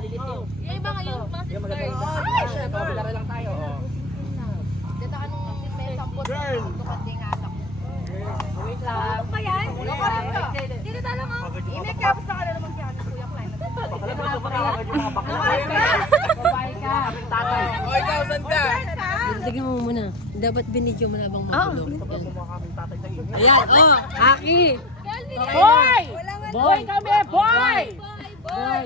maliliit yun. Yung iba ngayon, mga Yung sisters. magaganda. Pabila lang tayo. Dito anong may sampot ng tukad din anak. Wait lang. Ano ba yan? Dito talo nga. Inekapos na ka na naman kaya ni Kuya Klein. Alam mo, napakagad yung mga bakla. Babae ka. Tatay. O, ikaw, saan ka? Tignan mo muna. Dapat binidyo mo na bang magulo. Sobrang kumuha kaming tatay sa inyo. Ayan, oh, Aki. Boy! Boy! Kami, boy! Boy!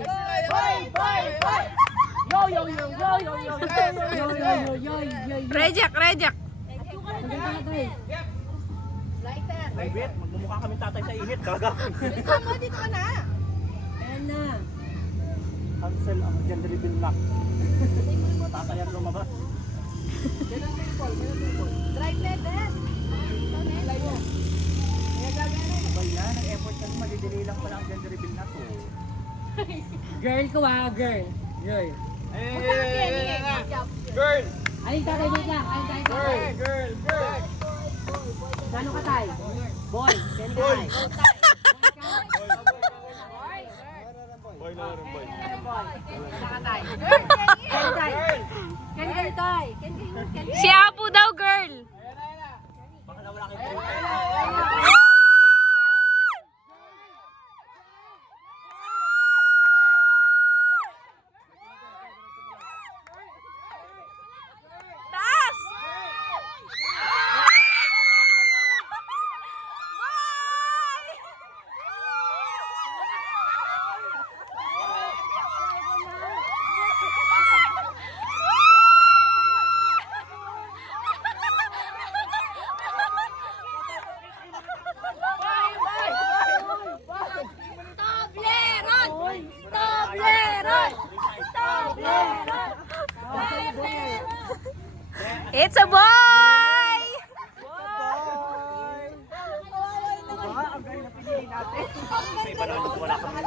Yo, yo, yo, yo, yo, yo, yo. Yo, yo, yo, yo, yo, yo. Reject, reject. Lighter. Ay, Bet, magmumukha kaming tatay sa init. Gaga. Gusto mo, dito ka na. Ayan na. Cancel ang gender reveal lock. Tatay ang lumabas. Drive level. Ba yan? Ang effort kasi magdidili lang pala ang gender reveal na to. Girl ko girl. Girl. Girl! Aling tatay mo lang. Aling tatay. Girl! Gano'n ka tay? Boy. Gano'n ka tay? Boy na rin, boy. Si Apu daw, girl. Baka nawala kayo. Taas! Toblerone! Toblerone! Toblerone! It's a boy! Ang galing na pinili natin. May panahon wala kami.